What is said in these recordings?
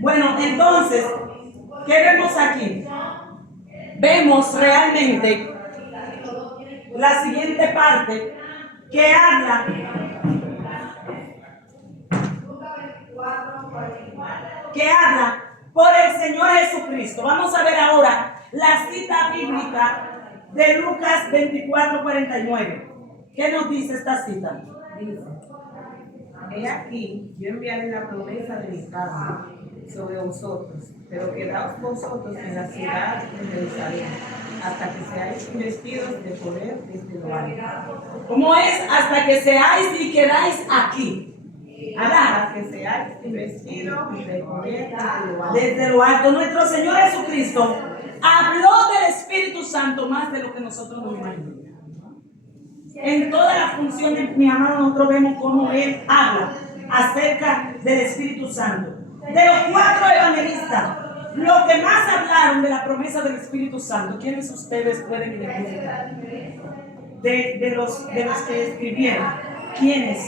Bueno, entonces, ¿qué vemos aquí? Vemos realmente la siguiente parte que habla por el Señor Jesucristo. Vamos a ver ahora la cita bíblica de Lucas 24:49. ¿Qué nos dice esta cita? Dice: He aquí, yo enviaré la promesa de mi Padre sobre vosotros, pero quedaos vosotros en la ciudad de Jerusalén, hasta que seáis investidos de poder desde lo alto. ¿Cómo es? Hasta que seáis y quedáis aquí. Hasta que seáis investidos de poder desde lo alto. Desde lo alto. Nuestro Señor Jesucristo habló del Espíritu Santo más de lo que nosotros nos imaginamos. En todas las funciones, mi amado, nosotros vemos cómo Él habla acerca del Espíritu Santo. De los 4 evangelistas, los que más hablaron de la promesa del Espíritu Santo, ¿quiénes ustedes pueden identificar? De los que escribieron, ¿quiénes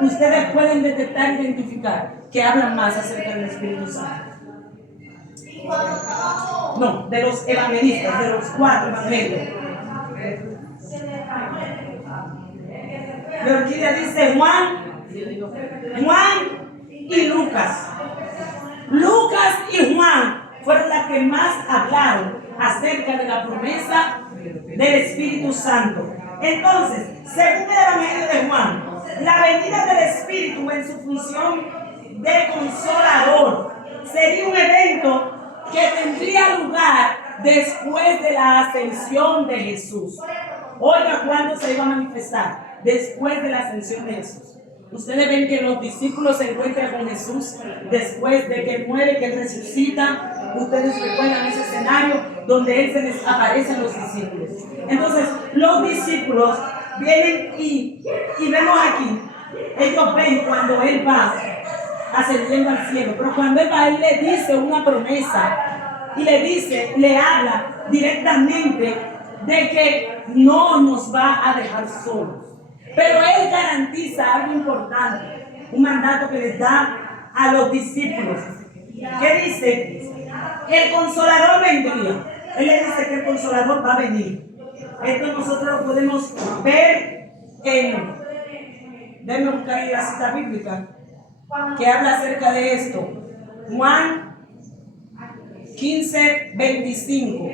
ustedes pueden detectar, identificar que hablan más acerca del Espíritu Santo? No, de los evangelistas, de los 4 evangelios. Pero aquí le dice Juan y Lucas. Lucas y Juan fueron las que más hablaron acerca de la promesa del Espíritu Santo. Entonces, según el Evangelio de Juan, la venida del Espíritu en su función de consolador sería un evento que tendría lugar después de la ascensión de Jesús. Oiga, ¿cuándo se iba a manifestar? Después de la ascensión de Jesús. Ustedes ven que los discípulos se encuentran con Jesús después de que Él muere, que Él resucita. Ustedes recuerdan ese escenario donde Él se les aparece a los discípulos. Entonces, los discípulos vienen y vemos aquí, ellos ven cuando Él va ascendiendo al cielo, pero cuando Él va, Él le dice una promesa y le habla directamente de que no nos va a dejar solos. Pero Él garantiza algo importante, un mandato que les da a los discípulos. ¿Qué dice? El Consolador vendría. Él le dice que el Consolador va a venir. Esto nosotros lo podemos ver en... Déjenme buscar ahí la cita bíblica que habla acerca de esto. Juan 15:25.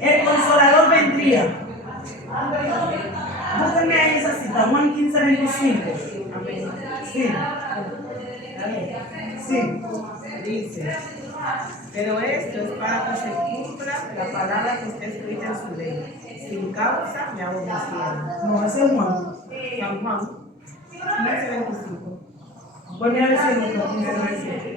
El Consolador vendría. Búsquenme ahí esa cita, Juan 15:25. Sí. Sí. Dice: Pero esto es para que se cumpla la palabra que está escrita en su ley. Sin causa me aborrecieron. No, ese es Juan. San Juan 15:25. Pues mira, ese es Juan 15:25.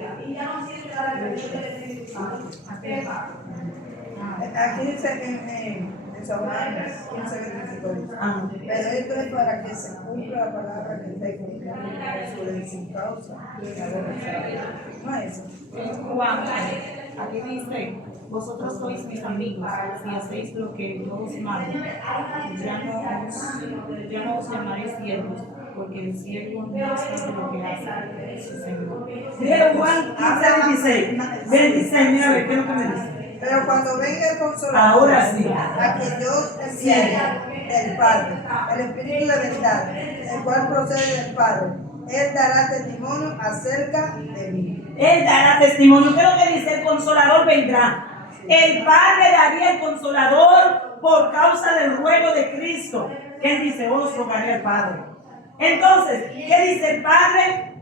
Aquí dice en San Juan 15:25. Pero esto es para que se cumpla la palabra que está escrita en su ley, sin causa. No es eso. Juan, aquí dice: Vosotros sois mis amigos si hacéis lo que yo os mando. Ya no os llamaré siervos, porque el siervo no sabe lo que hace su Señor. Mira Juan 15:26, mira a ver qué es lo que me dice. Pero cuando venga el Consolador, Ahora sí. a quien Dios enviaré del Padre, el Espíritu de verdad, el cual procede del Padre, Él dará testimonio acerca de mí. Él dará testimonio. ¿Qué es lo que dice? El Consolador vendrá. El Padre daría el Consolador por causa del ruego de Cristo. Que Él dice: os rogaré al Padre. Entonces, ¿qué dice el Padre?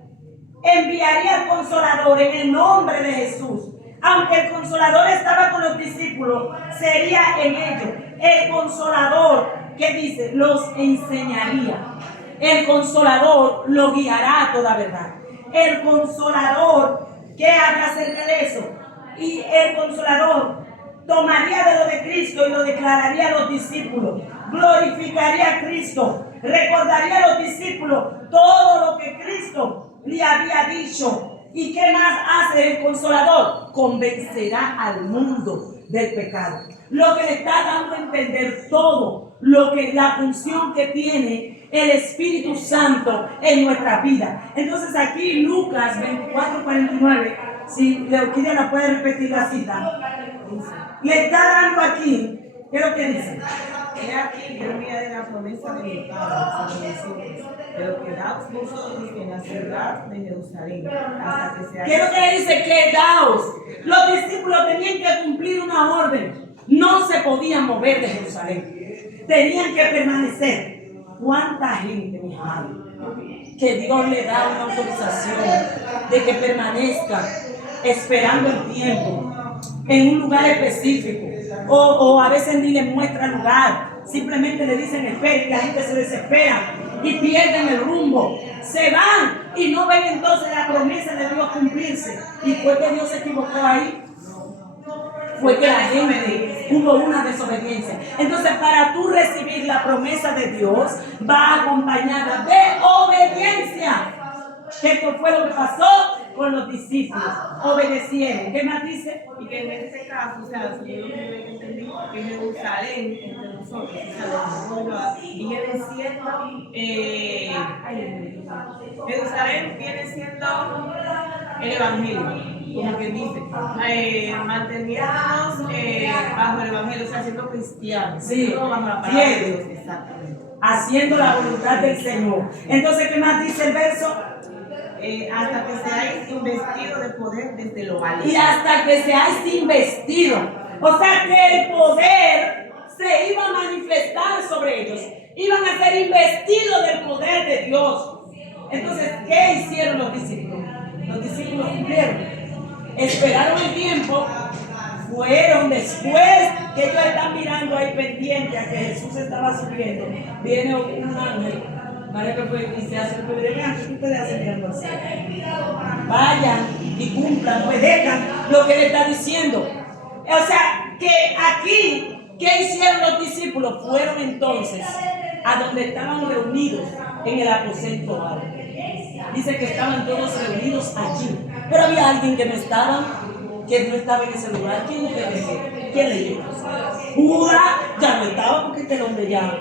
Enviaría al Consolador en el nombre de Jesús. Aunque el Consolador estaba con los discípulos, sería en ellos. El Consolador, ¿qué dice? Los enseñaría. El Consolador lo guiará a toda verdad. El Consolador, ¿qué habla acerca de eso? Y el Consolador tomaría de lo de Cristo y lo declararía a los discípulos. Glorificaría a Cristo. Recordaría a los discípulos todo lo que Cristo le había dicho ¿Y qué más hace el Consolador? Convencerá al mundo del pecado. Lo que le está dando a entender todo lo que la función que tiene el Espíritu Santo en nuestra vida. Entonces aquí Lucas 24:49, si Leoquidia la puede repetir la cita, le está dando aquí, ¿qué es lo que dice? He aquí, yo enviaré la promesa de mi Padre sobre vosotros, pero quedaos vosotros en la ciudad de Jerusalén, hasta que ¿Qué es lo que le dice? Quedaos. Los discípulos tenían que cumplir una orden. No se podían mover de Jerusalén. Tenían que permanecer. ¿Cuánta gente, mi hermano, que Dios le da una autorización de que permanezca esperando el tiempo en un lugar específico? O a veces ni le muestra lugar. Simplemente le dicen espera y la gente se desespera y pierden el rumbo. Se van y no ven entonces la promesa de Dios cumplirse. ¿Y fue que Dios se equivocó ahí? Fue que la gente hubo una desobediencia. Entonces, para tú recibir la promesa de Dios, va acompañada de obediencia. Que esto fue lo que pasó con los discípulos. Obedecieron. ¿Qué más dice? Y que en este caso, o sea, yo lo que entendí, que Jerusalén entre nosotros, o sea, viene siendo, Jerusalén viene siendo el Evangelio, como que dice, mantenernos bajo el Evangelio, o sea, siendo cristianos, Sí, no bajo la palabra de Dios, exactamente. Haciendo la voluntad del Señor. Entonces, ¿qué más dice el verso? Hasta que seáis investidos de poder desde lo alto. Y hasta que seáis investidos. O sea que el poder se iba a manifestar sobre ellos. Iban a ser investidos del poder de Dios. Entonces, ¿qué hicieron los discípulos? Los discípulos cumplieron. Esperaron el tiempo. Fueron después que ellos están mirando ahí pendiente a que Jesús estaba subiendo. Viene un ángel. María que fue y se hace el pueblo de ¿qué ustedes hacen mirando así? Vayan y cumplan, obedezcan lo que le está diciendo. O sea, que aquí, ¿qué hicieron los discípulos? Fueron entonces a donde estaban reunidos en el aposento alto. Dice que estaban todos reunidos allí. Pero había alguien que no estaba en ese lugar. ¿Quién le dijo? Judas ya no estaba porque este hombre ya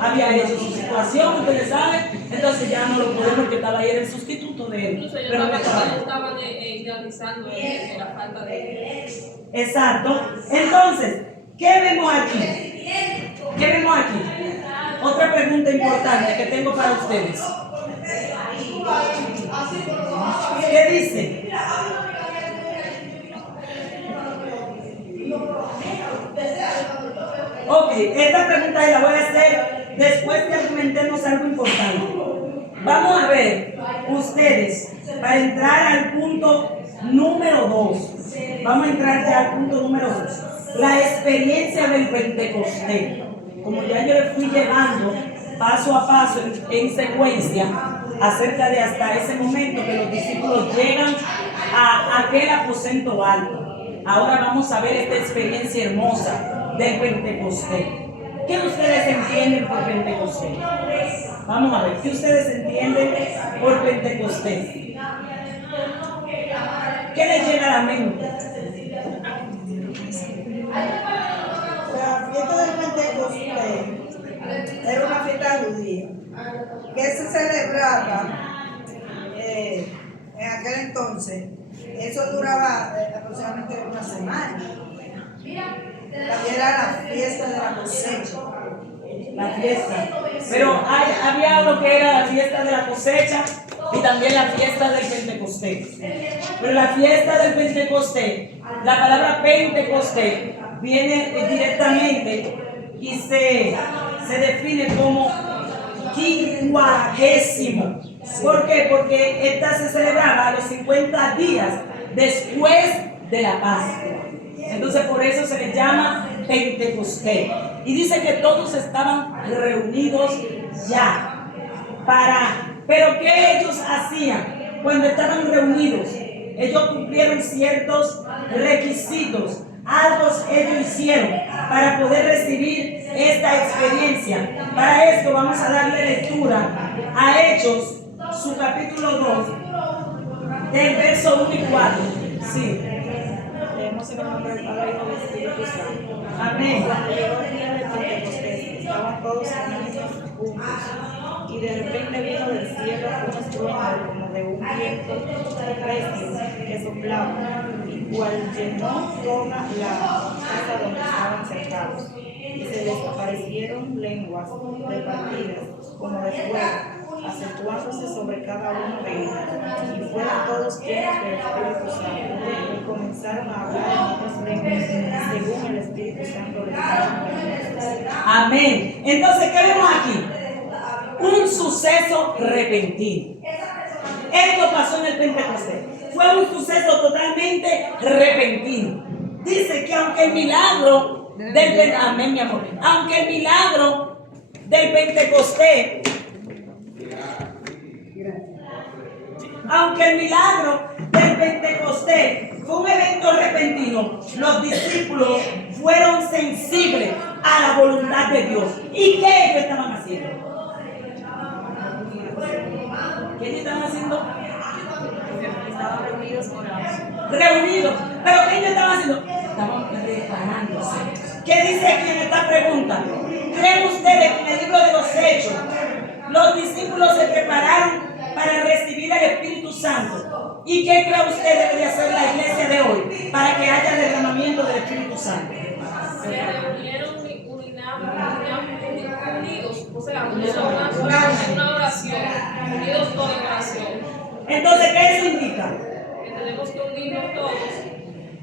había hecho su situación, ustedes saben, entonces ya no lo podemos porque estaba ahí, era el sustituto de él. Incluso Pero no estaba. estaban idealizando la falta de... Exacto. Entonces, ¿qué vemos aquí? ¿Qué vemos aquí? Otra pregunta importante que tengo para ustedes. ¿Qué dice? Ok, esta pregunta la voy a hacer después que argumentemos algo importante. Vamos a ver, ustedes, para entrar al punto número 2. Vamos a entrar ya al punto número 2. La experiencia del Pentecostés. Como ya yo le fui llevando paso a paso en secuencia acerca de hasta ese momento que los discípulos llegan a aquel aposento alto. Ahora vamos a ver esta experiencia hermosa del Pentecostés. ¿Qué ustedes entienden por Pentecostés? Vamos a ver, ¿qué ustedes entienden por Pentecostés? ¿Qué les llega a la mente? La fiesta del Pentecostés era una fiesta judía que se celebraba en aquel entonces. Eso duraba aproximadamente una semana. También era la fiesta de la cosecha. La fiesta. Pero había lo que era la fiesta de la cosecha y también la fiesta del Pentecostés. Pero la fiesta del Pentecostés, la palabra Pentecostés viene directamente y se define como quincuagésimo. ¿Por qué? Porque esta se celebraba a los 50 días después de la Pascua. Entonces por eso se le llama Pentecostés. Y dice que todos estaban reunidos ya pero ¿qué ellos hacían cuando estaban reunidos? Ellos cumplieron ciertos requisitos. Algo ellos hicieron para poder recibir esta experiencia. Para esto vamos a darle lectura a Hechos, su capítulo 2. del verso 1 y 4. Sí. Leemos en el nombre del Padre y del Espíritu Santo. Amén. Cuando llegó el día de Pentecostés, estaban todos unidos juntos, y de repente vino del cielo un estruendo como de un viento recio que soplaba, y cual llenó toda la casa donde estaban sentados, y se les aparecieron lenguas repartidas como de fuego, acentuándose sobre cada uno de ellos, y fueron todos llenos del Espíritu Santo, y comenzaron a hablar en otras lenguas, según el Espíritu Santo les daba revelación. Amén. Entonces, ¿qué vemos aquí? Un suceso repentino. Esto pasó en el Pentecostés. Fue un suceso totalmente repentino. Dice que aunque el milagro amén, mi amor. Aunque el milagro del Pentecostés, aunque el milagro del Pentecostés fue un evento repentino, los discípulos fueron sensibles a la voluntad de Dios. ¿Y qué ellos estaban haciendo? ¿Qué ellos estaban haciendo? Estaban reunidos orando. Reunidos. ¿Pero qué ellos estaban haciendo? Estaban preparándose. ¿Qué dice aquí en esta pregunta? ¿Creen ustedes que en el libro de los Hechos los discípulos se prepararon para recibir el Espíritu Santo? ¿Y qué cree usted debería hacer la iglesia de hoy para que haya derramamiento del Espíritu Santo? Se reunieron unidos, o sea, una oración, unidos todos en oración. Entonces, ¿qué eso indica? Que tenemos que unirnos todos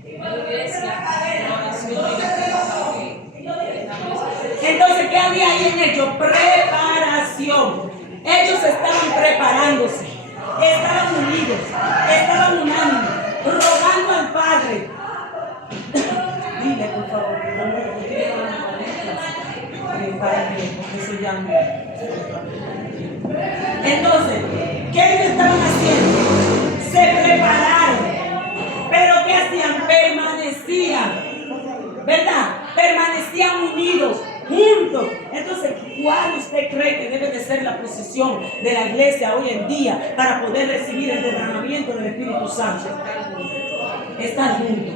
en la iglesia, en la oración y la preparación. Entonces, ¿qué había ahí en ellos? Preparación. Ellos estaban preparándose, estaban unidos, estaban unánimes, rogando al Padre. Dile, por favor, porque eso ya no. Entonces, ¿qué ellos estaban haciendo? Se prepararon. ¿Pero qué hacían? Permanecían, ¿verdad? Permanecían unidos, juntos. Entonces, ¿cuál usted cree que debe de ser la posición de la iglesia hoy en día para poder recibir el derramamiento del Espíritu Santo? Estar juntos.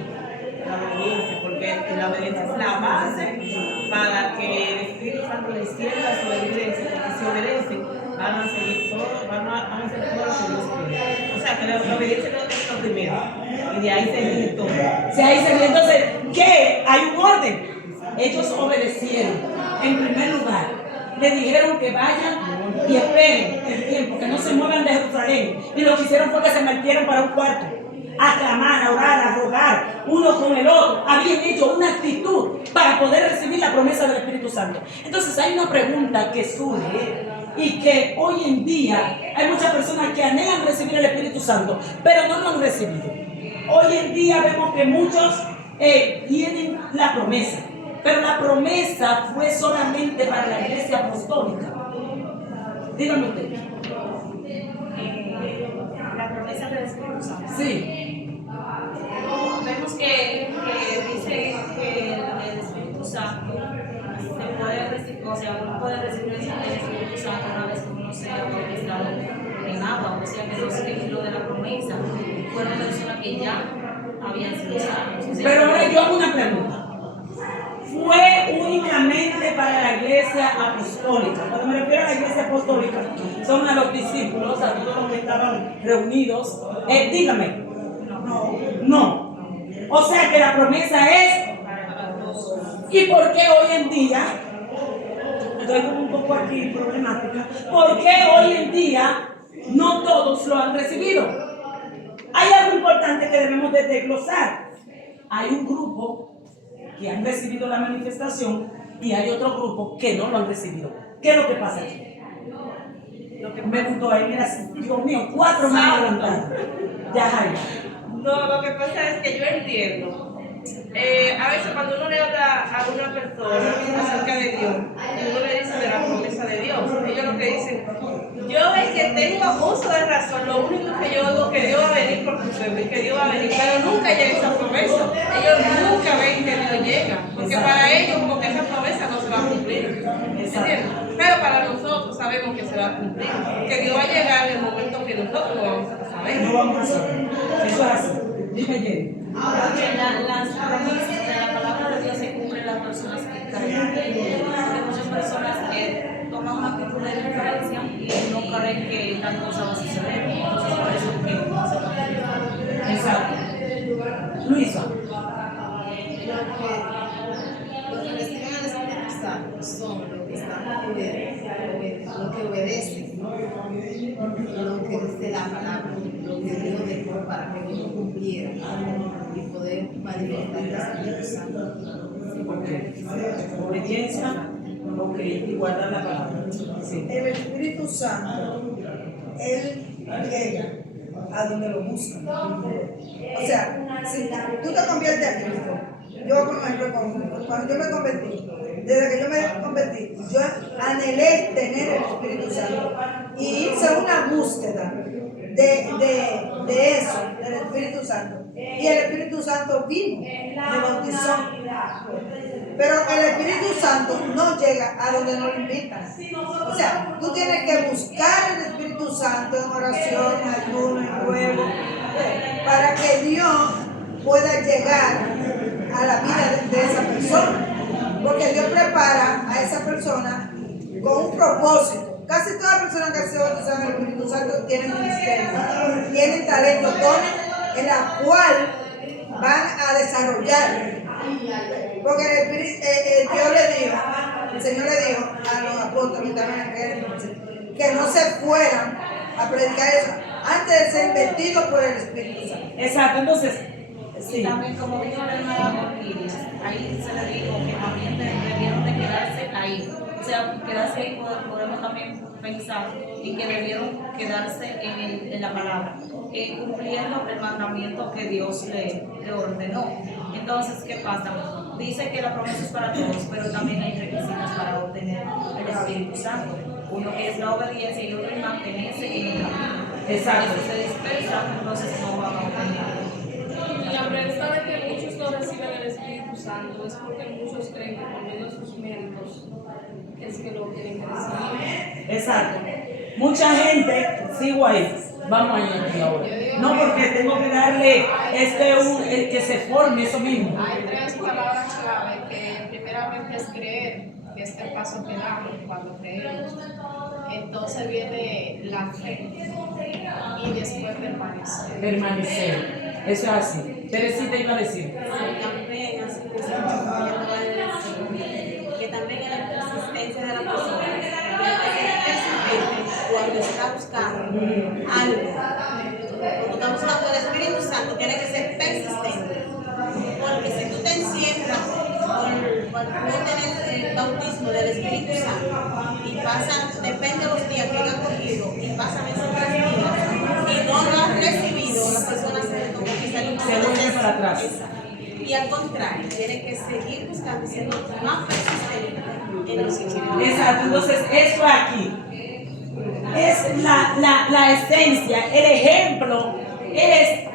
La obediencia, porque la obediencia es la base para que el Espíritu Santo descienda sobre la iglesia, porque si obedecen, van a seguir todo, van a hacer todo lo que Dios quiere. O sea, que la obediencia es lo primero, y de ahí se elige todo. Si ahí se ve, entonces, ¿qué? Hay un orden. Ellos obedecieron. En primer lugar, le dijeron que vayan y esperen el tiempo, que no se muevan de Jerusalén. Y lo que hicieron fue que se metieron para un cuarto, a clamar, a orar, a rogar, uno con el otro. Habían hecho una actitud para poder recibir la promesa del Espíritu Santo. Entonces hay una pregunta que surge y que hoy en día hay muchas personas que anhelan recibir el Espíritu Santo, pero no lo han recibido. Hoy en día vemos que muchos tienen la promesa, pero la promesa fue solamente para la iglesia apostólica. Díganme ustedes. La promesa del Espíritu Santo. Sí. Vemos que dice que el Espíritu Santo se puede recibir, o sea, uno puede recibir el Espíritu Santo una vez que uno sea bautizado en agua, o sea, que los ejemplos de la promesa fueron personas que ya habían sido salvos. O sea, Pero ahora yo hago una pregunta. Fue únicamente para la iglesia apostólica. Cuando me refiero a la iglesia apostólica, son a los discípulos, a todos los que estaban reunidos. Dígame. No. O sea que la promesa es. ¿Y por qué hoy en día? Estoy como un poco aquí problemática. ¿Por qué hoy en día no todos lo han recibido? Hay algo importante que debemos de desglosar. Hay un grupo que han recibido la manifestación y hay otro grupo que no lo han recibido. ¿Qué es lo que pasa aquí? Lo que me gustó ahí, mira, Dios mío, 4 manos levantadas. Ya, Jaime. No, lo que pasa es que yo entiendo. A veces cuando uno le habla a una persona acerca de Dios, y uno le dice de la promesa de Dios, ellos lo que dicen, yo es que tengo uso de razón, lo único que yo digo es que Dios va a venir por tu pueblo, y que Dios va a venir, pero nunca llega esa promesa. Ellos nunca ven que Dios llega, porque para ellos como que esa promesa no se va a cumplir. ¿Entiendes? Pero para nosotros sabemos que se va a cumplir, que Dios va a llegar en el momento que nosotros lo vamos a saber. No vamos a saber. Eso es así. Dime, Jenny. Las promesas de la palabra de Dios se cumplen en las personas que creen. Porque muchas personas que toman una actitud de diferencia y no creen que tal cosa va a suceder. Entonces, por eso es que no se va. Exacto. Luisa. Los que reciben al Espíritu Santo son los que están lo que obedecen, lo que dice la palabra, lo que Dios dejó para que uno cumpliera y poder manifestar el Espíritu Santo. Ok. Obediencia, ok, y guardar la palabra. Sí. El Espíritu Santo, Él llega a donde lo buscan. O sea, si tú te conviertes a Cristo, yo por ejemplo, cuando yo me convertí, desde que yo me convertí, yo anhelé tener el Espíritu Santo y hice una búsqueda de eso, del Espíritu Santo. Y el Espíritu Santo vino, me bautizó. Pero el Espíritu Santo no llega a donde no lo invitan. O sea, tú tienes que buscar el Espíritu Santo en oración, en ayuno, en ruego, para que Dios pueda llegar a la vida de esa persona. Porque Dios prepara a esa persona con un propósito. Casi todas las personas que se bautizan en el Espíritu Santo tienen ministerio, tienen talento, dones en la cual van a desarrollar. Porque Dios le dijo, el Señor le dijo a los apóstoles también que no se fueran a predicar eso antes de ser investidos por el Espíritu Santo. Exacto, entonces, Y también, como dijo la hermana Orquídea, ahí se le dijo que también debieron de quedarse ahí. O sea, quedarse ahí podemos también pensar y que debieron quedarse en la palabra, cumpliendo el mandamiento que Dios le ordenó. Entonces, ¿qué pasa? Dice que la promesa es para todos, pero también hay requisitos para obtener el Espíritu Santo. Uno que es la obediencia y otro el mantenerse en el camino. Exacto. Si se dispersan, entonces no van a obtener. Y la pregunta de que muchos no reciben el Espíritu Santo es porque muchos creen que por medio de sus méritos es que lo quieren recibir. exacto. Mucha gente, sigo ahí, vamos allá ahora. No porque tengo que darle que se forme eso mismo. Hay tres palabras clave que primeramente es creer, que es el paso que damos cuando creemos. Entonces viene la fe y después permanecer. Permanecer. Eso es así. Teresita iba a decir. También, así que yo voy a decir que también es la persistencia de la persona, que tiene que ser persistente cuando está buscando algo. Cuando está buscando el Espíritu Santo, tiene que ser persistente. Porque si tú te encierras por no tener el bautismo del Espíritu Santo y pasan, depende de los días que hayan cogido, y pasan esos 3 días y no lo han recibido, la persona se como que Se vuelve para atrás. y al contrario, tiene que seguir buscando, siendo más persistente en los sitios. Exacto, entonces eso aquí es la esencia, el ejemplo, es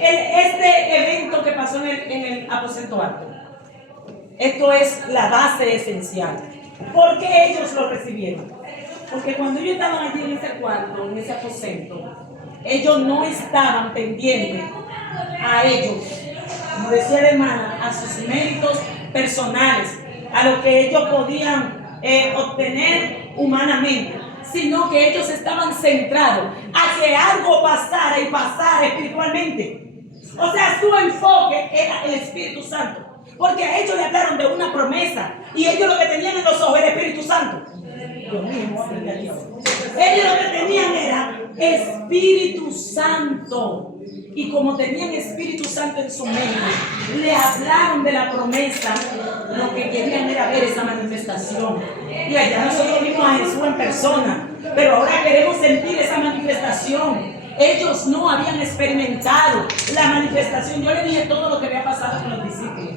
este evento que pasó en el aposento alto. Esto es la base esencial. ¿Por qué ellos lo recibieron? Porque cuando ellos estaban allí en ese cuarto, en ese aposento, ellos no estaban pendientes a ellos, como decía la hermana, a sus méritos personales, a lo que ellos podían obtener humanamente, sino que ellos estaban centrados a que algo pasara y pasara espiritualmente. O sea, su enfoque era el Espíritu Santo, porque a ellos le hablaron de una promesa y ellos lo que tenían en los ojos era el Espíritu Santo. Dios mío, ellos lo que tenían era Espíritu Santo. Y como tenían Espíritu Santo en su mente, le hablaron de la promesa. Lo que querían era ver esa manifestación. Y allá nosotros vimos a Jesús en persona, pero ahora queremos sentir esa manifestación. Ellos no habían experimentado la manifestación. Yo le dije todo lo que había pasado con los discípulos.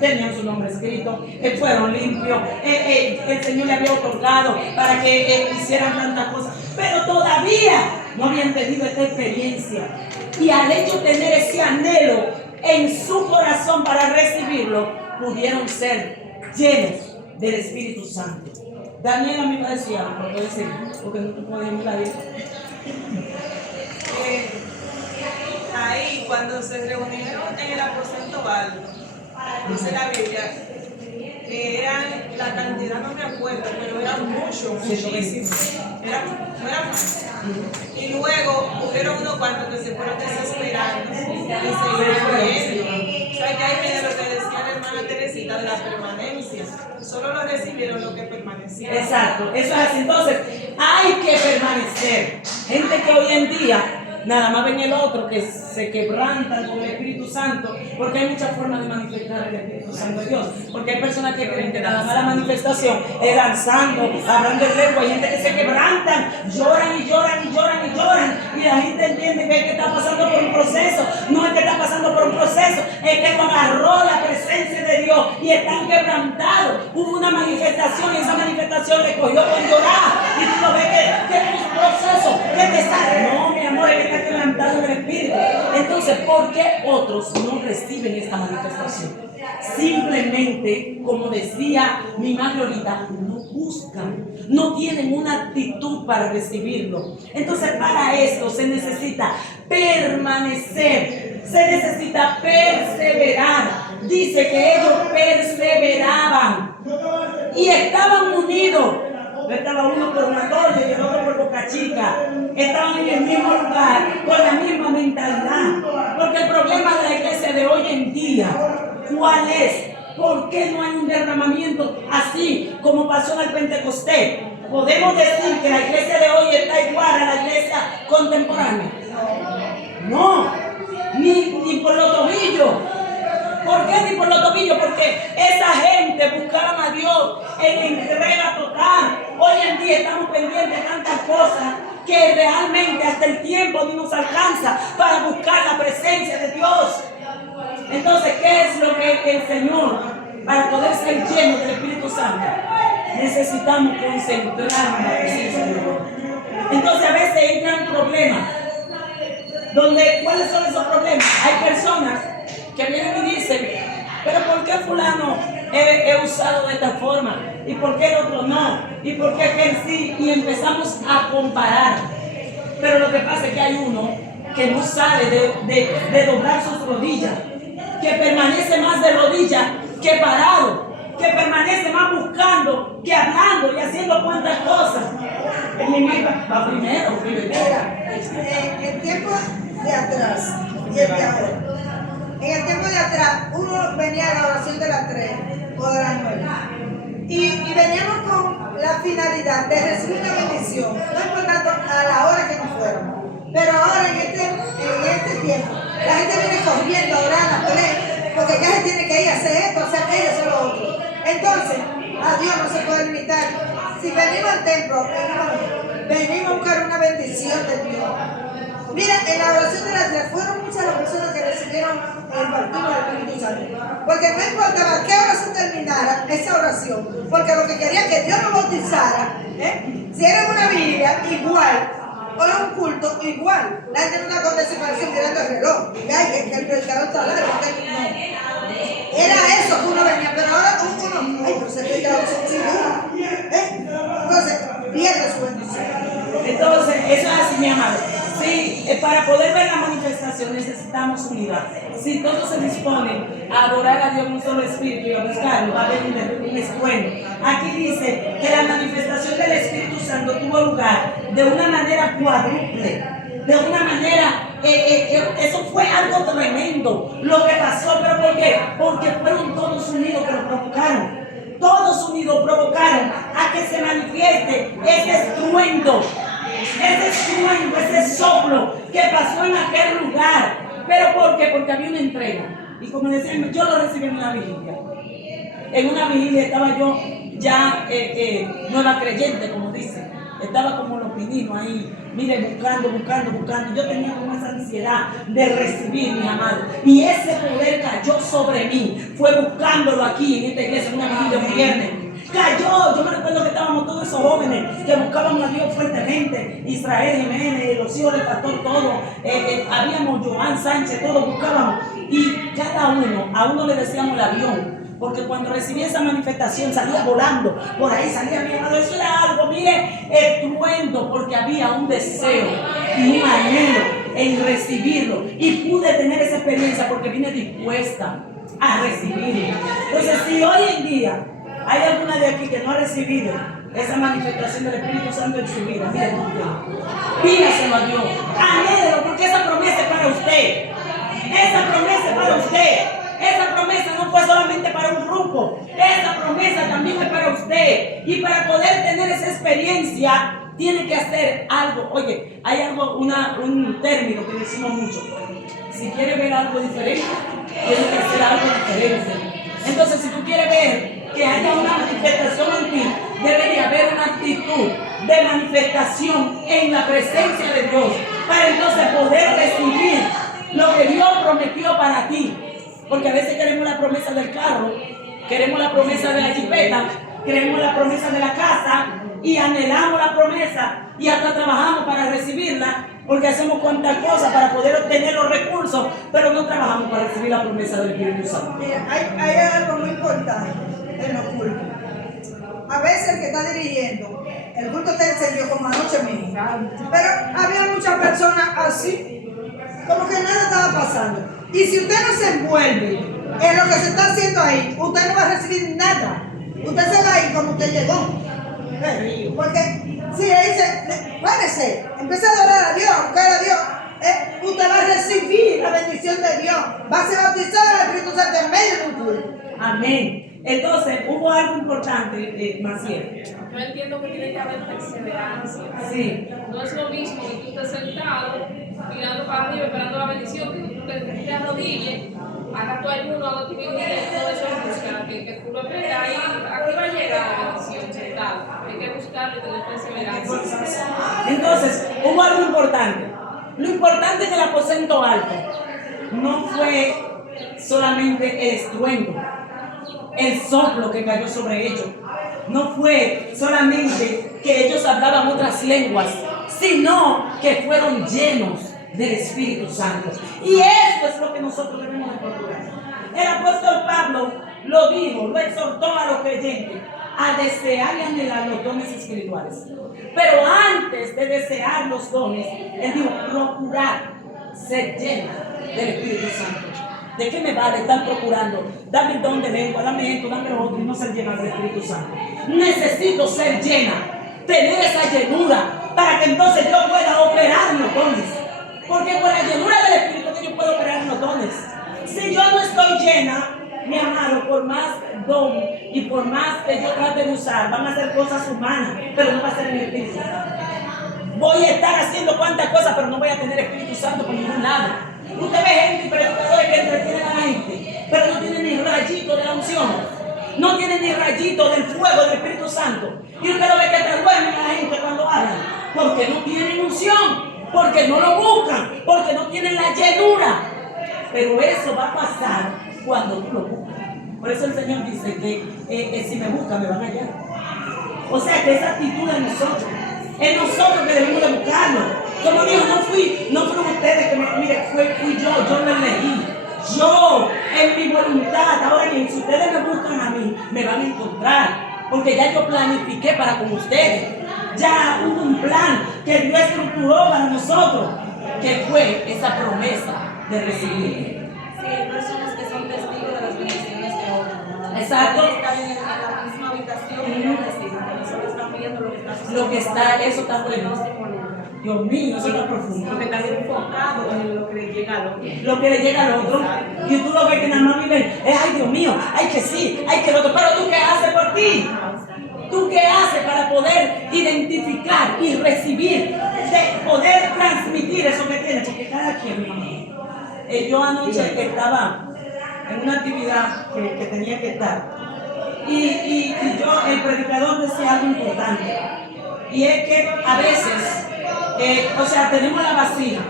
Tenían su nombre escrito, fueron limpios, el Señor le había otorgado para que hicieran tantas cosas, pero todavía no habían tenido esta experiencia. Y al ellos tener ese anhelo en su corazón para recibirlo, pudieron ser llenos del Espíritu Santo. Daniel a mí me decía, no puedo decir, porque no te podemos la vida. ahí cuando se reunieron en el aposento alto, dice la Biblia, que eran, la cantidad no me acuerdo, pero eran muchísimos, no eran más. Y luego hubieron unos cuantos que se fueron desesperando y siguieron yendo. O sea, que ahí viene lo que decía la hermana Teresita de la permanencia. Solo lo recibieron los que permanecieron. Exacto, eso es así. Entonces, hay que permanecer. Gente que hoy en día nada más ven el otro, que se quebrantan con el Espíritu Santo, porque hay muchas formas de manifestar el Espíritu Santo de Dios. Porque hay personas que creen que nada más la manifestación es danzando, hablando en lengua. Hay gente que se quebrantan, lloran y lloran y lloran y lloran. Y la gente entiende que es que está pasando por un proceso. No es que está pasando por un proceso, es que agarró la presencia de Dios y están quebrantados. Hubo una manifestación y esa manifestación le cogió con llorar. Y tú lo ves que es un proceso, que te sale. No, mi amor, es que está quebrantado en el Espíritu. Entonces, ¿por qué otros no reciben esta manifestación? Simplemente, como decía mi madre ahorita, no buscan, no tienen una actitud para recibirlo. Entonces, para esto se necesita permanecer, se necesita perseverar. Dice que ellos perseveraban y estaban unidos. Estaba uno por Matolle y el otro por Boca Chica. Estaban en el mismo lugar, con la misma mentalidad. Porque el problema de la iglesia de hoy en día, ¿cuál es? ¿Por qué no hay un derramamiento así como pasó en el Pentecostés? ¿Podemos decir que la iglesia de hoy está igual a la iglesia contemporánea? No, ni por los tobillos. ¿Por qué ni por los tobillos? Porque esa gente buscaba a Dios en entrega total. Hoy en día estamos pendientes de tantas cosas que realmente hasta el tiempo no nos alcanza para buscar la presencia de Dios. Entonces, ¿qué es lo que el Señor, para poder ser lleno del Espíritu Santo, necesitamos concentrarnos en la presencia de Dios? Entonces, a veces entran problemas. ¿Cuáles son esos problemas? Hay personas que vienen y dicen, pero ¿por qué fulano he usado de esta forma? ¿Y por qué el otro no? ¿Y por qué aquel sí? Y empezamos a comparar. Pero lo que pasa es que hay uno que no sale de doblar sus rodillas, que permanece más de rodillas que parado, que permanece más buscando que hablando y haciendo cuantas cosas. El niño va primero. Mira, el tiempo de atrás y el de ahora. En el tiempo de atrás, uno venía a la oración de las 3 o de las 9. Y veníamos con la finalidad de recibir una bendición, no importando a la hora que nos fuéramos. Pero ahora en este tiempo, la gente viene corriendo a orar a las 3, porque ya se tiene que ir a hacer esto, hacer aquello, hacer lo otro. Entonces, a Dios no se puede limitar. Si venimos al templo, venimos a buscar una bendición de Dios. Mira, en la oración de las 3 fueron muchas las personas que recibieron el bautismo del Espíritu Santo. Porque no importaba qué oración terminara esa oración, porque lo que quería que Dios nos bautizara, si era una Biblia, igual, o era un culto, igual. La gente no está con desesperación mirando el reloj. Que el predicador está largo, no. Era eso que uno venía, pero ahora uno, pero se te queda sin duda. Entonces, pierde su bendición. Entonces, eso es así, mi amado. Sí, para poder ver la manifestación necesitamos unidad. Si todos se disponen a adorar a Dios en un solo espíritu y a buscarlo, va a haber un estruendo. Aquí dice que la manifestación del Espíritu Santo tuvo lugar de una manera cuádruple, de una manera, eso fue algo tremendo lo que pasó. ¿Pero por qué? Porque fueron todos unidos que lo provocaron. Todos unidos provocaron a que se manifieste ese estruendo. Ese soplo que pasó en aquel lugar. ¿Pero por qué? Porque había una entrega. Y como decían, yo lo recibí en una vigilia. En una vigilia estaba yo ya nueva creyente, como dicen. Estaba como los pininos ahí, mire, buscando. Yo tenía como esa ansiedad de recibir, mis amados. Y ese poder cayó sobre mí. Fue buscándolo aquí en esta iglesia, en una vigilia un viernes. Cayó, yo me recuerdo que estábamos todos esos jóvenes que buscábamos a Dios fuertemente. Israel Jiménez, los hijos del pastor, todos. Habíamos Joan Sánchez, todos buscábamos. Y cada uno, a uno le decíamos el avión. Porque cuando recibía esa manifestación salía volando, por ahí salía mi amado. Eso era algo, mire, estruendo, porque había un deseo y un anhelo en recibirlo. Y pude tener esa experiencia porque vine dispuesta a recibirlo. Entonces, si hoy en día hay alguna de aquí que no ha recibido esa manifestación del Espíritu Santo en su vida, mire, pídaselo a Dios, anhélelo, porque esa promesa es para usted. Esa promesa es para usted. Esa promesa no fue solamente para un grupo, esa promesa también es para usted. Y para poder tener esa experiencia, tiene que hacer algo. Oye, hay algo, un término que decimos mucho. Si quiere ver algo diferente, tiene que hacer algo diferente. Entonces, si tú quieres ver que haya una manifestación en ti, debería haber una actitud de manifestación en la presencia de Dios, para entonces poder recibir lo que Dios prometió para ti. Porque a veces queremos la promesa del carro, queremos la promesa de la jipeta, queremos la promesa de la casa y anhelamos la promesa y hasta trabajamos para recibirla, porque hacemos cuantas cosas para poder obtener los recursos, pero no trabajamos para recibir la promesa del Espíritu Santo. Mira, hay algo muy importante en los cultos. A veces el que está dirigiendo, el culto está encendido como anoche mismo, pero había muchas personas así, como que nada estaba pasando. Y si usted no se envuelve en lo que se está haciendo ahí, usted no va a recibir nada. Usted se va a ir como usted llegó. Porque si le dice, párese, empieza a adorar a Dios, a buscar a Dios, usted va a recibir la bendición de Dios. Va a ser bautizado en el Espíritu Santo en medio de un culto. Amén. Entonces, hubo algo importante, Maciel. Yo entiendo que tiene que haber perseverancia. Sí. No es lo mismo que tú estés sentado, mirando para arriba, esperando la bendición, que tú te arrodilles, hagas tu ayuno, hagas tu vigilio, todo eso es buscar, que tú lo esperas ahí, aquí va a llegar la bendición sentado. Hay que buscarlo y tener perseverancia. Entonces, hubo algo importante. Lo importante en el aposento alto no fue solamente el estruendo, el soplo que cayó sobre ellos. No fue solamente que ellos hablaban otras lenguas, sino que fueron llenos del Espíritu Santo. Y esto es lo que nosotros debemos de procurar. El apóstol Pablo lo dijo, lo exhortó a los creyentes a desear y anhelar los dones espirituales. Pero antes de desear los dones, él dijo, procurar ser lleno del Espíritu Santo. ¿De qué me vale estar procurando? Dame el don de lengua, dame esto, dame lo otro y no ser llena del Espíritu Santo. Necesito ser llena, tener esa llenura para que entonces yo pueda operar en los dones. Porque con la llenura del Espíritu que yo puedo operar en los dones. Si yo no estoy llena, mi amado, por más don y por más que yo trate de usar, van a ser cosas humanas, pero no va a ser el Espíritu Santo. Voy a estar haciendo cuantas cosas, pero no voy a tener Espíritu Santo por ningún lado. Usted ve gente y predicadores que entretienen a la gente, pero no tienen ni rayito de la unción, no tienen ni rayito del fuego del Espíritu Santo. Y usted lo ve que te duermen a la gente cuando hablan, porque no tienen unción, porque no lo buscan, porque no tienen la llenura. Pero eso va a pasar cuando tú lo buscas. Por eso el Señor dice que si me buscan me van a hallar. O sea que esa actitud de nosotros, es nosotros que debemos de buscarlo. Como dijo, no fueron ustedes que mire, fui yo lo elegí. Yo, en mi voluntad. Ahora bien, si ustedes me buscan a mí, me van a encontrar. Porque ya yo planifiqué para con ustedes. Ya hubo un plan que Dios estructuró para nosotros, que fue esa promesa de recibir. Sí, hay personas que son testigos de las bendiciones de otros. Exacto. Están en la misma habitación y no reciben, pero solo están viendo lo que está sucediendo. Lo que está, eso está bueno. Dios mío, eso está profundo. Porque están enfocados en lo que le llega al otro. Lo que le llega al otro. Y tú lo ves que nada más viven, ay Dios mío, ay que sí, ay que lo otro. Pero tú qué haces por ti. ¿Tú qué haces para poder identificar y recibir, de poder transmitir eso que tienes? Porque cada quien, yo anoche estaba en una actividad que tenía que estar. Y el predicador decía algo importante. Y es que a veces, tenemos la vasija,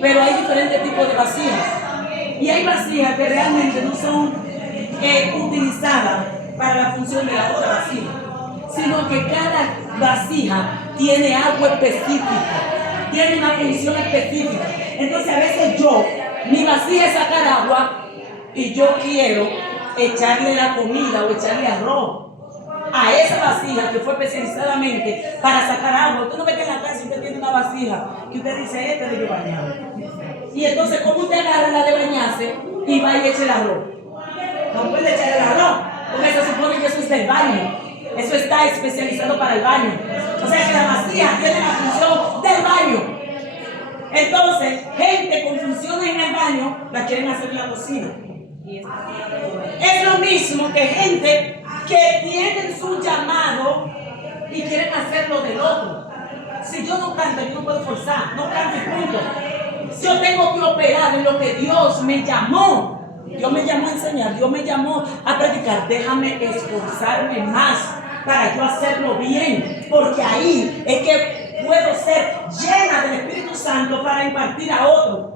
pero hay diferentes tipos de vasijas. Y hay vasijas que realmente no son utilizadas para la función de la otra vasija, sino que cada vasija tiene algo específico, tiene una función específica. Entonces a veces mi vasija es sacar agua y yo quiero echarle la comida o echarle arroz a esa vasija que fue especializadamente para sacar agua. Usted no ve que en la casa usted tiene una una vasija que usted dice, este de yo bañado. Y entonces, ¿cómo usted agarra la de bañarse y va y echa el arroz? No puede echar el arroz, porque se supone que eso es del baño. Eso está especializado para el baño. O sea que la vasija tiene la función del baño. Entonces, gente con funciones en el baño la quieren hacer en la cocina. Es lo mismo que gente que tienen su llamado y quieren hacerlo del otro. Si yo no canto, yo no puedo forzar, no canto y punto. Yo tengo que operar en lo que Dios me llamó. Dios me llamó a enseñar, Dios me llamó a predicar. Déjame esforzarme más para yo hacerlo bien, porque ahí es que puedo ser llena del Espíritu Santo para impartir a otros.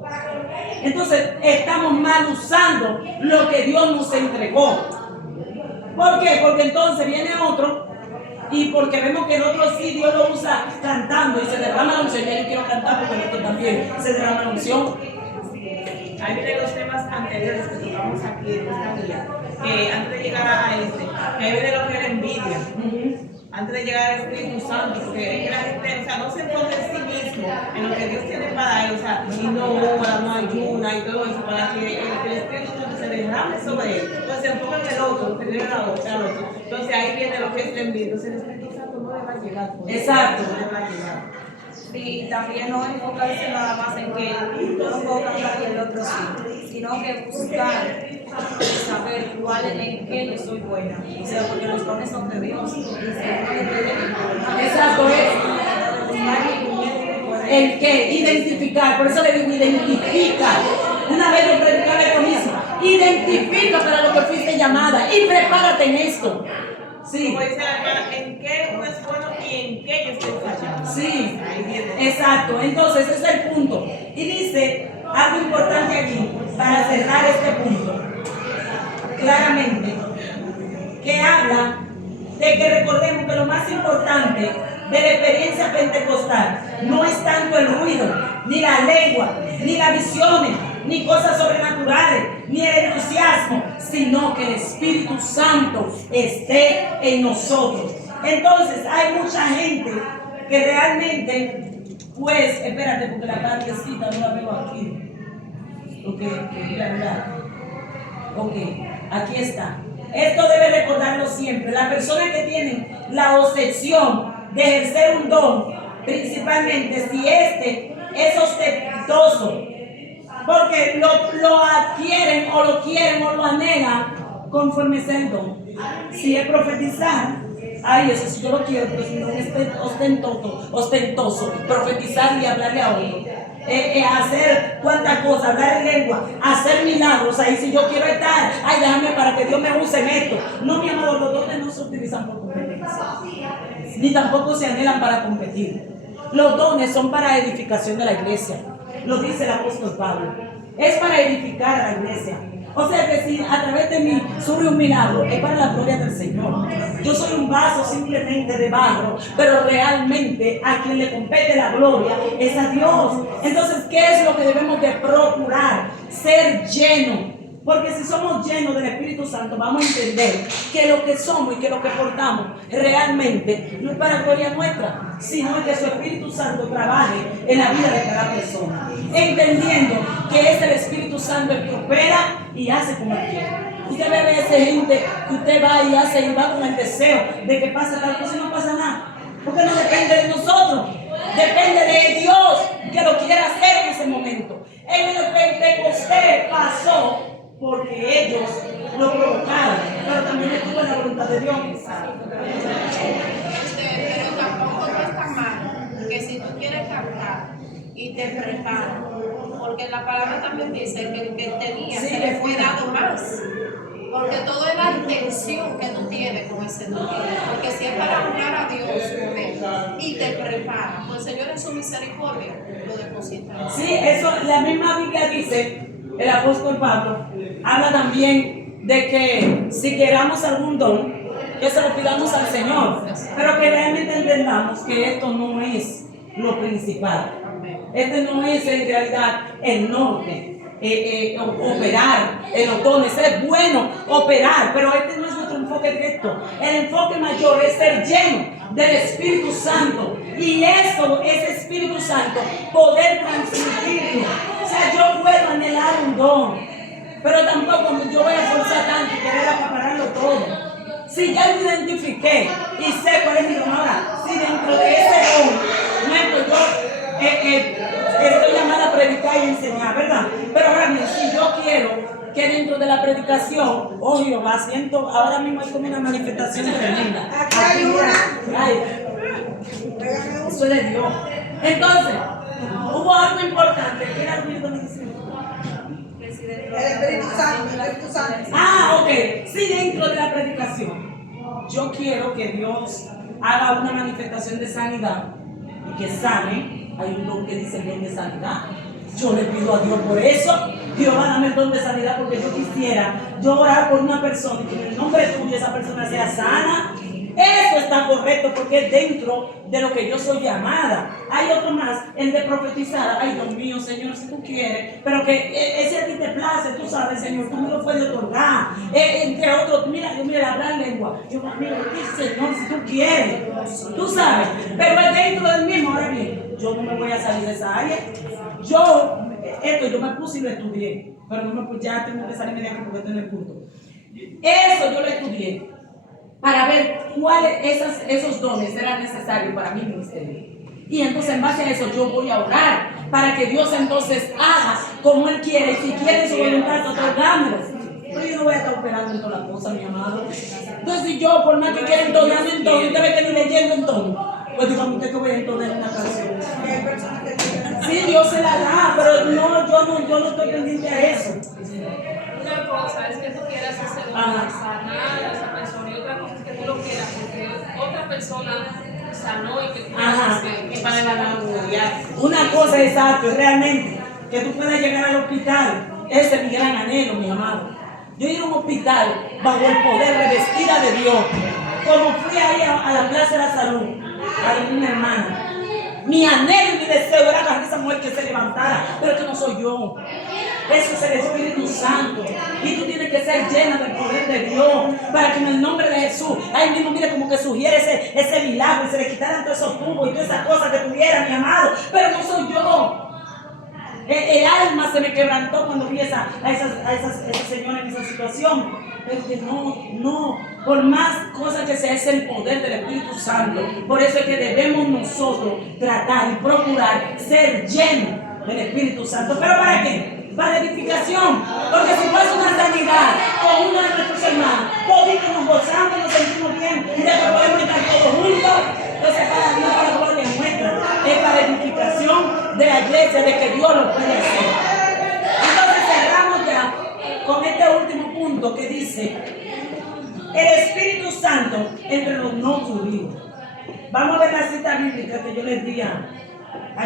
Entonces estamos mal usando lo que Dios nos entregó. ¿Por qué? Porque entonces viene otro y porque vemos que el otro sí Dios lo usa cantando y se derrama la unción. Yo quiero cantar porque el otro también se derrama la unción. Ahí vienen los temas anteriores que tocamos aquí en esta guía. Antes de llegar a este, que ahí viene lo que es la envidia. Antes de llegar al Espíritu Santo, porque es que la gente, o sea, no se enfoca en sí mismo, en lo que Dios tiene para él, o sea, y no ora, no ayuna y todo eso, para que el Espíritu Santo se derrame sobre él. Entonces se enfoca en el otro, lo que viene al otro. Entonces ahí viene lo que es la envidia. Entonces el Espíritu Santo no le va a llegar. Exacto. No le va a llegar. Y también no enfocarse nada más en que yo no puedo cantar y el otro sí, sino que buscar saber cuál en qué yo soy buena. O sea, porque los dones son de Dios. Exacto, el que identificar, por eso le digo identifica. Una vez yo predicaba esto mismo, identifica para lo que fuiste llamada y prepárate en esto. Sí. Como dice la hermana, en qué uno es bueno y en qué yo estoy fallando. Sí, Ahí viene. exacto. Entonces ese es el punto. Y dice algo importante aquí para cerrar este punto. Claramente, que habla de que recordemos que lo más importante de la experiencia pentecostal no es tanto el ruido, ni la lengua, ni las visiones, ni cosas sobrenaturales, ni el entusiasmo, sino que el Espíritu Santo esté en nosotros. Entonces hay mucha gente que realmente, pues, espérate, porque la partecita no la veo aquí. Ok, ok, aquí está. Esto debe recordarlo siempre. Las personas que tienen la obsesión de ejercer un don, principalmente si este es ostentoso, porque lo adquieren o lo quieren o lo anhelan conforme sea el don. Si es profetizar, ay, eso si yo lo quiero, pero si no es ostentoso, profetizar y hablarle a otro. Hacer cuantas cosas, hablar en lengua, hacer milagros. Ahí si yo quiero estar, ay, déjame para que Dios me use en esto. No, mi amor, los dones no se utilizan por competencia, ni tampoco se anhelan para competir. Los dones son para edificación de la iglesia. Lo dice el apóstol Pablo. Es para edificar a la iglesia. O sea que si a través de mí surge un milagro, es para la gloria del Señor. Yo soy un vaso simplemente de barro, pero realmente a quien le compete la gloria es a Dios. Entonces, ¿qué es lo que debemos de procurar? Ser llenos. Porque si somos llenos del Espíritu Santo, vamos a entender que lo que somos y que lo que portamos realmente no es para gloria nuestra, sino es que su Espíritu Santo trabaje en la vida de cada persona. Entendiendo que es el Espíritu Santo el que opera y hace como él quiere. Usted ve a veces gente que usted va y hace y va con el deseo de que pase tal cosa y no pasa nada. Porque no depende de nosotros, depende de Dios que lo quiera hacer en ese momento. En el Pentecostés pasó porque ellos lo provocaron, pero también estuvo en la voluntad de Dios. Pero tampoco no está mal que si tú quieres cantar y te preparas, porque la palabra también dice que el que tenía sí, se le fue dado más. Porque todo es la intención que tú tienes con ese don. Porque si es para honrar a Dios y te prepara, pues el Señor en su misericordia lo deposita. Sí, eso la misma Biblia dice. El apóstol Pablo habla también de que si queramos algún don, que se lo pidamos al Señor, pero que realmente entendamos que esto no es lo principal. Este no es en realidad el norte. Operar en los dones, es bueno operar, pero este no es nuestro enfoque directo. El enfoque mayor es ser lleno del Espíritu Santo Y eso es Espíritu Santo, poder transmitirlo. O sea, yo puedo anhelar un don, pero tampoco yo voy a forzar tanto y querer acapararlo todo. Si ya lo identifiqué y sé cuál es mi don ahora, si dentro de ese don, por ejemplo, yo estoy llamada a predicar y enseñar, ¿verdad? Pero ahora bien, si yo quiero que dentro de la predicación, oh Jehová, siento, ahora mismo hay como una manifestación tremenda. Aquí hay una. Ay, eso le dio. Entonces, hubo algo importante. ¿Qué era algo que me decía? El Espíritu Santo, el Espíritu Santo. Ah, ok. Sí, dentro de la predicación. Yo quiero que Dios haga una manifestación de sanidad y que sane. Hay un don que dice el don de sanidad. Yo le pido a Dios por eso. Dios va a darme el don de sanidad porque yo quisiera yo orar por una persona y que en el nombre tuyo esa persona sea sana. Eso está correcto porque es dentro de lo que yo soy llamada. Hay otro más, el de profetizar. Ay, Dios mío, Señor, si tú quieres, pero que ese a ti te place, tú sabes, Señor, tú me lo puedes otorgar. Entre otros, mira, hablar lengua. Yo, mira, Señor, si tú quieres, tú sabes, pero es dentro del mismo. Ahora bien, yo no me voy a salir de esa área. Yo me puse y lo estudié, pero no me puse, ya tengo que salirme de aquí porque estoy en el punto. Eso yo lo estudié para ver cuáles esos dones eran necesarios para mi ministerio. Y entonces en base a eso yo voy a orar para que Dios entonces haga como Él quiere. Y si quiere su voluntad, otorgámelo. Pero yo no voy a estar operando en todas las cosas, mi amado. Entonces si yo, por más que quiera entonarme en todo, y usted ve que ni leyendo en todo, pues dígame usted que voy a entonar una canción. Hay personas que tienen. Sí, Dios se la da, pero no, yo no estoy pendiente a eso. Una cosa es que tú quieras hacer sanar a esa persona y otra cosa es que tú lo quieras porque otra persona sanó y que tú quieras hacer. Que para la vanagloria. Una cosa exacto, es realmente que tú puedas llegar al hospital. Ese es mi gran anhelo, mi amado. Yo ir a un hospital bajo el poder, revestida de Dios. Como fui ahí a la Plaza de la Salud, a una hermana. Mi anhelo y mi deseo era agarrar a esa mujer que se levantara, pero que no soy yo. Eso es el Espíritu Santo. Y tú tienes que ser llena del poder de Dios para que en el nombre de Jesús, ahí mismo mire como que sugiere ese milagro y se le quitaran todos esos tubos y todas esas cosas que tuviera, mi amado. Pero no soy yo. El alma se me quebrantó cuando vi a esa señora en esa situación. Pero que no, por más cosas que sea, es el poder del Espíritu Santo. Por eso es que debemos nosotros tratar y procurar ser llenos del Espíritu Santo. ¿Pero para qué? Para edificación. Porque si pasa una sanidad con uno de nuestros hermanos, todos nos gozamos, nos sentimos bien y después podemos estar todos juntos. Entonces, para Dios, para la gloria nuestra, es para edificación de la iglesia, de que Dios lo puede hacer. Entonces, cerramos ya con este último punto que dice el Espíritu Santo entre los no judíos. Vamos a ver la cita bíblica que yo les di a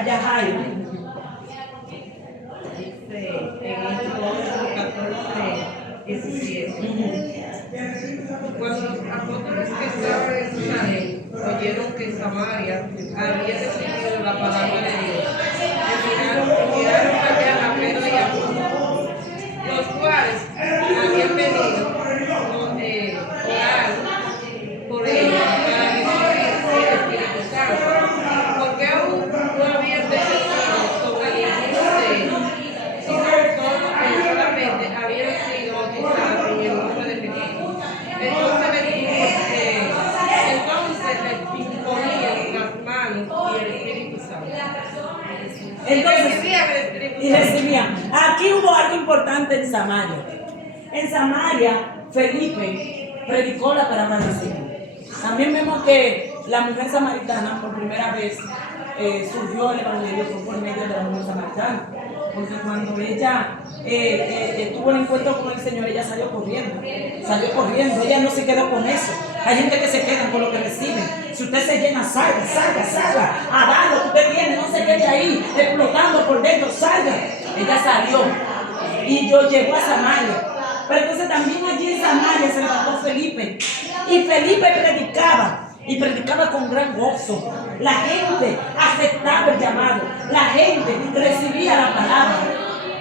Yajaira. Dice en Éxodo 14:17. Cuando los apóstoles que estaban en Jerusalén oyeron que Samaria había recibido la palabra de Dios, enviaron allá a Pedro y a Juan, los cuales habían pedido orar por ellos para recibir el Espíritu Santo, porque aún no habían descendido sobre ninguno de ellos, sino solamente habían sido bautizados en el nombre de Jesús. Entonces les imponían las manos y el Espíritu Santo. Entonces, Recibían el Espíritu y Santo. recibían. Aquí hubo algo importante en Samaria. En Samaria, Felipe predicó la palabra del Señor. También vemos que la mujer samaritana, por primera vez, surgió el evangelio fue por medio de la mujer samaritana. Porque cuando ella tuvo el encuentro con el Señor, ella salió corriendo. Ella no se quedó con eso. Hay gente que se queda con lo que reciben. Si usted se llena, salga, a dar lo que usted tiene, no se quede ahí, explotando por dentro, salga. Ella salió y llegó a Samaria. Pero entonces también allí en Samaria se levantó Felipe. Y Felipe predicaba, y predicaba con gran gozo. La gente aceptaba el llamado, la gente recibía la palabra.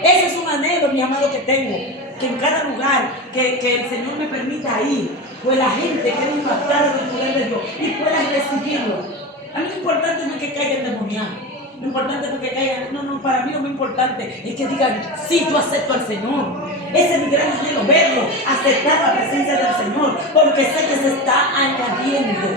Ese es un anhelo, mi amado, que tengo, que en cada lugar que el Señor me permita ir, pues la gente quede impactada del poder de Dios y pueda recibirlo. A mí lo importante no es que caigan endemoniados. Lo importante no es que caigan. No, para mí lo más importante es que digan, sí, yo acepto al Señor. Ese es mi gran anhelo, verlo, aceptar la presencia del Señor, porque sé que se está añadiendo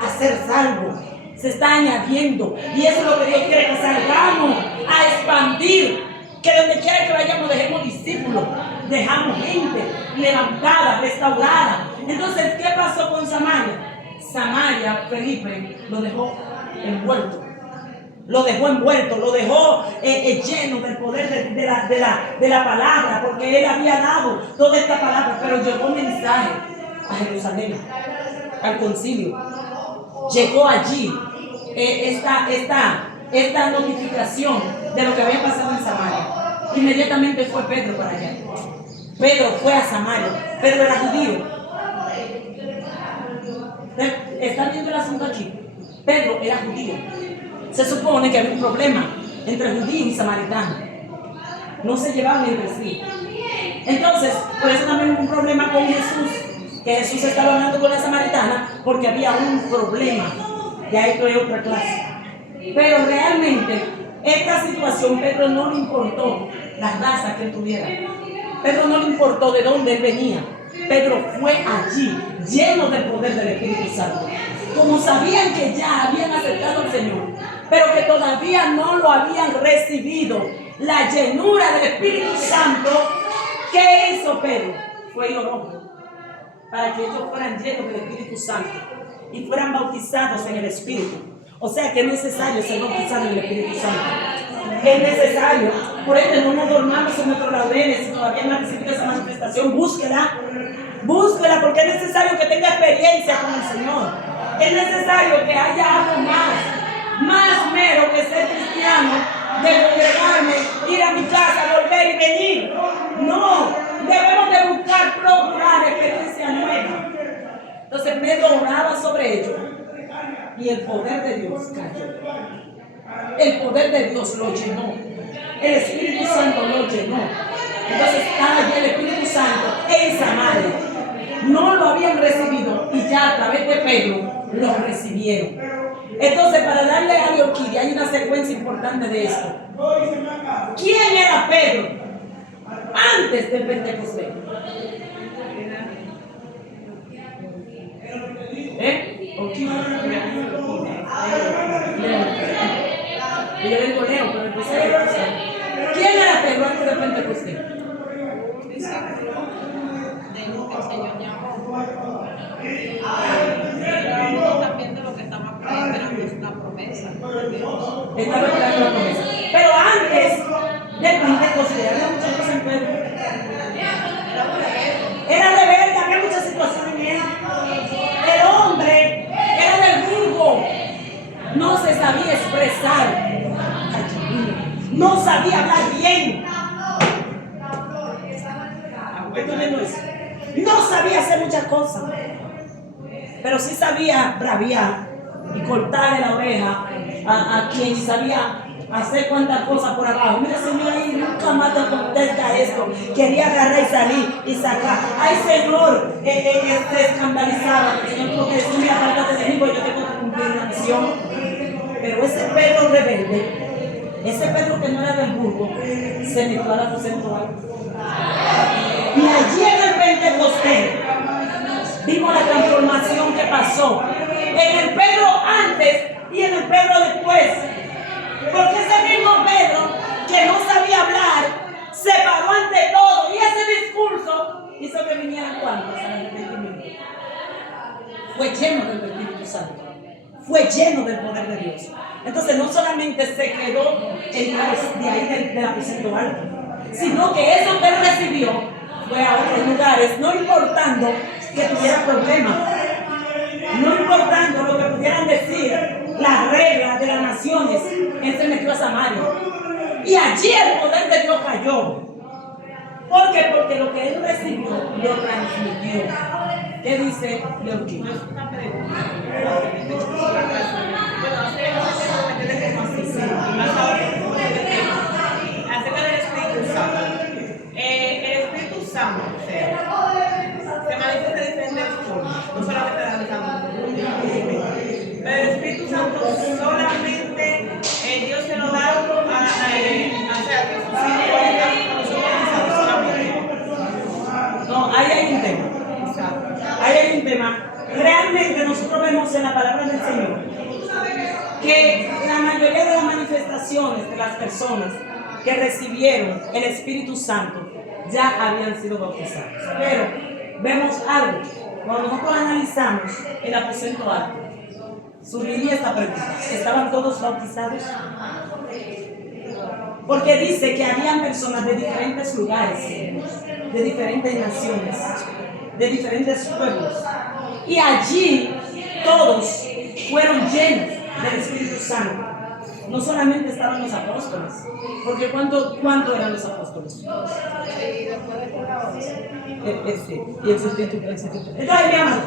a ser salvo. Se está añadiendo. Y eso es lo que Dios quiere, que salgamos a expandir. Que donde quiera que vayamos dejemos discípulos, dejamos gente levantada, restaurada. Entonces, ¿qué pasó con Samaria? Samaria, Felipe lo dejó envuelto. Lo dejó envuelto, lo dejó lleno del poder de la palabra, porque él había dado toda esta palabra, pero llegó un mensaje a Jerusalén, al concilio. Llegó allí esta notificación de lo que había pasado en Samaria. Inmediatamente fue Pedro para allá. Pedro fue a Samaria. Pedro era judío. ¿Están viendo el asunto aquí? Pedro era judío. Se supone que había un problema entre judíos y samaritanos. No se llevaban entre sí. Entonces, por eso también hubo un problema con Jesús. Que Jesús estaba hablando con la samaritana porque había un problema. Ya esto es otra clase. Pero realmente, esta situación, Pedro no le importó la raza que él tuviera. Pedro no le importó de dónde él venía. Pedro fue allí, lleno del poder del Espíritu Santo. Como sabían que ya habían aceptado al Señor, pero que todavía no lo habían recibido, la llenura del Espíritu Santo, ¿qué hizo Pedro? Fue y oró para que ellos fueran llenos del Espíritu Santo y fueran bautizados en el Espíritu. O sea que es necesario ser bautizado en el Espíritu Santo. Es necesario. Por ende, no nos dormamos en nuestros laureles. Si todavía no has recibido esa manifestación, búsquela. Búsquela, porque es necesario que tenga experiencia con el Señor. Es necesario que haya algo más mero que ser cristiano, de congregarme, ir a mi casa, volver y venir. No, debemos de buscar, procurar experiencia nueva. Entonces Pedro oraba sobre ello y el poder de Dios cayó. El poder de Dios lo llenó. El Espíritu Santo lo llenó. Entonces estaba allí el Espíritu Santo en Samaria. No lo habían recibido y ya a través de Pedro lo recibieron. Entonces, para darle a Leoquidia, hay una secuencia importante de esto. ¿Quién era Pedro antes del Pentecostés? ¿O quién? Yo le digo Leo, pero entonces ¿quién era Pedro antes del Pentecostés? De lo que el Señor llamó. También de lo que estaba esperando la promesa de Dios. Estaba esperando la promesa. Pero antes del Pentecostés había muchas cosas en Pedro. Era rebelde, había muchas situaciones en él. El hombre era del vulgo. No se sabía expresar. No sabía hablar bien. ¿Estoy viendo eso? No sabía hacer muchas cosas. Pero sí sabía braviar y cortarle la oreja a quien sabía hacer cuantas cosas por abajo. Mira, Señor, ahí nunca más te contesta esto. Quería agarrar y salir y sacar. Ay, Señor, se escandalizaba. El Señor tuvo que decir, mira, apártate de mí, porque yo tengo que cumplir una misión. Pero ese Pedro rebelde, ese Pedro que no era del burgo, se metió al aposento alto. Y allí en el Pentecostés vimos la transformación que pasó en el Pedro antes y en el Pedro después. Porque ese mismo Pedro que no sabía hablar se paró ante todo y ese discurso hizo que vinieran cuantos al arrepentimiento. Fue lleno del Espíritu Santo, fue lleno del poder de Dios. Entonces no solamente se quedó de ahí del aposento alto, sino que eso que él recibió fue a otros lugares, no importando que tuviera problemas, no importando lo que pudieran decir las reglas de las naciones. Él se metió a Samaria y allí el poder de Dios cayó. ¿Por qué? Porque lo que él recibió lo transmitió. ¿Qué dice Leoquidia? Una pregunta. Acerca del Espíritu Santo. El Espíritu Santo, o sea, se manifiesta de diferentes formas. No solamente la pero el Espíritu Espíritu Santo solamente Dios se lo da a sus hijos solamente. No, ahí hay un tema. Ahí hay un tema. Realmente nosotros vemos en la palabra del Señor que la mayoría de las manifestaciones de las personas que recibieron el Espíritu Santo ya habían sido bautizados. Pero vemos algo. Cuando nosotros analizamos el aposento alto, surgiría esta pregunta: ¿estaban todos bautizados? Porque dice que habían personas de diferentes lugares, de diferentes naciones, de diferentes pueblos. Y allí todos fueron llenos del Espíritu Santo. No solamente estaban los apóstoles, porque ¿cuánto eran los apóstoles? Y después de cada Y el sustituto. Entonces, mi amado,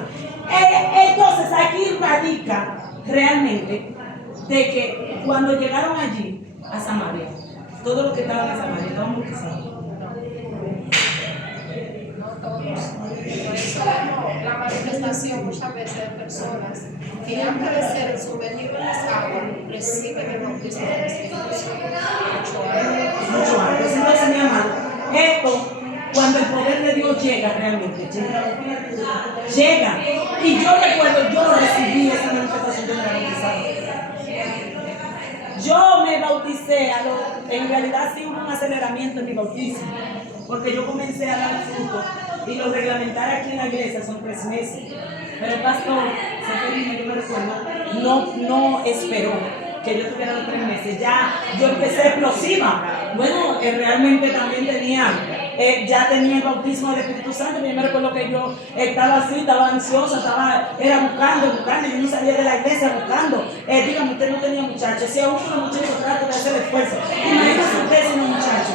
entonces aquí radica realmente de que cuando llegaron allí a Samaria, todos los que estaban en Samaria estaban bautizados. no todos. Por eso vemos la manifestación muchas veces de personas que antes de ser sumergidos en las aguas reciben el bautismo del Espíritu Santo. Mucho antes. Entonces, mi amado, esto, cuando el poder de Dios llega realmente, llega. Y yo recuerdo, yo recibí esa manifestación de la bautizada. Yo me bauticé, en realidad sí hubo un aceleramiento en mi bautismo, porque yo comencé a dar fruto y lo reglamentario aquí en la iglesia son 3 meses. Pero el pastor, Seferino, yo me recuerdo, no esperó que yo tuviera los 3 meses. Ya yo empecé explosiva. Bueno, realmente también ya tenía el bautismo del Espíritu Santo. Yo me recuerdo que yo estaba así, estaba ansiosa, era buscando, yo no salía de la iglesia buscando. Dígame, usted no tenía muchachos. Si aún con los muchachos trato de hacer esfuerzo. Imagínese usted sin un muchacho.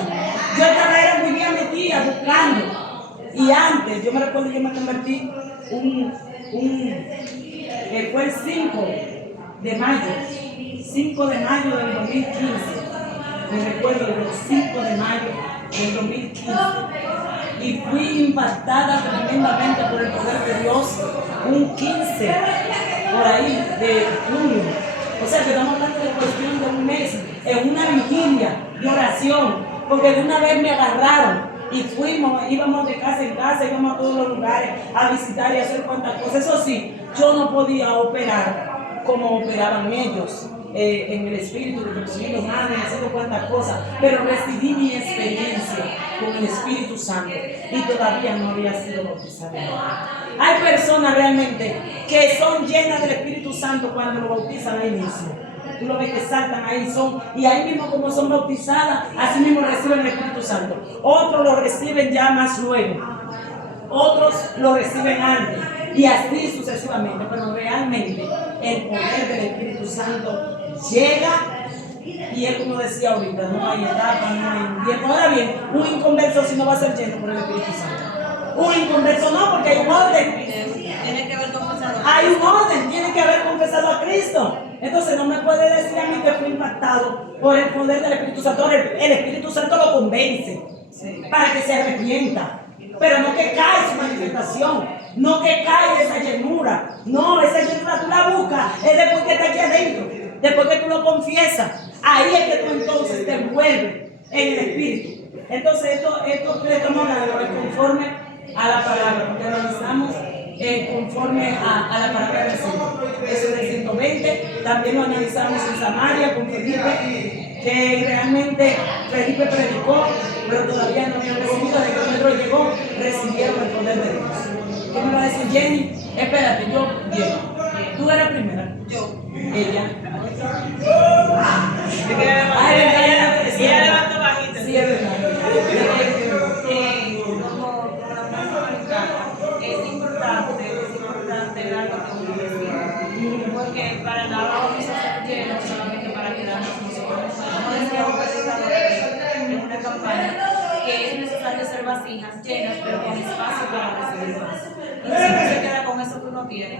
Yo estaba muy bien metida buscando. Y antes, yo me recuerdo que yo me convertí fue el 5 de mayo. 5 de mayo del 2015. Me recuerdo el 5 de mayo del 2015. Y fui impactada tremendamente por el poder de Dios un 15 por ahí de junio. O sea que estamos hablando de cuestión de un mes, en una vigilia de oración, porque de una vez me agarraron y íbamos de casa en casa, íbamos a todos los lugares a visitar y a hacer cuantas cosas. Eso sí, yo no podía operar como operaban ellos. En el espíritu, de consiguiendo manos, haciendo cuantas cosas, pero recibí mi experiencia con el Espíritu Santo y todavía no había sido bautizado. Hay personas realmente que son llenas del Espíritu Santo cuando lo bautizan ahí mismo. Tú lo ves que saltan ahí, y ahí mismo como son bautizadas, así mismo reciben el Espíritu Santo. Otros lo reciben ya más luego, otros lo reciben antes, y así sucesivamente, pero realmente el poder del Espíritu Santo llega, y es como decía ahorita, no hay etapa, no hay tiempo. Ahora bien, un inconverso si no va a ser lleno por el Espíritu Santo. Un inconverso no, porque hay un orden. Tiene que haber confesado. Hay un orden, tiene que haber confesado a Cristo. Entonces no me puede decir a mí que fue impactado por el poder del Espíritu Santo. El Espíritu Santo lo convence para que se arrepienta. Pero no que cae su manifestación, no que cae esa llenura. No, esa llenura tú la buscas, es después que está aquí adentro, después que tú lo confiesas. Ahí es que tú entonces te envuelves en el Espíritu. Entonces esto que estamos hablando es conforme a la palabra, porque analizamos conforme a la palabra del Señor. Eso es del 120, también lo analizamos en Samaria con Felipe, que realmente Felipe predicó, pero todavía no habían recibido. Desde que Pedro llegó, recibieron el poder de Dios. ¿Qué me va a decir Jenny? Espérate, yo llego. ¿Tú eras primera? Yo. Ella. Ella levantó bajito. Sí, es verdad. Es importante dar lo que uno recibe. Porque para la bautización llena, solamente para quedarnos nosotros. No decía un predicador en una campaña que es necesario hacer vasijas llenas, pero con espacio para recibir más. Y si uno se queda con eso que uno tiene,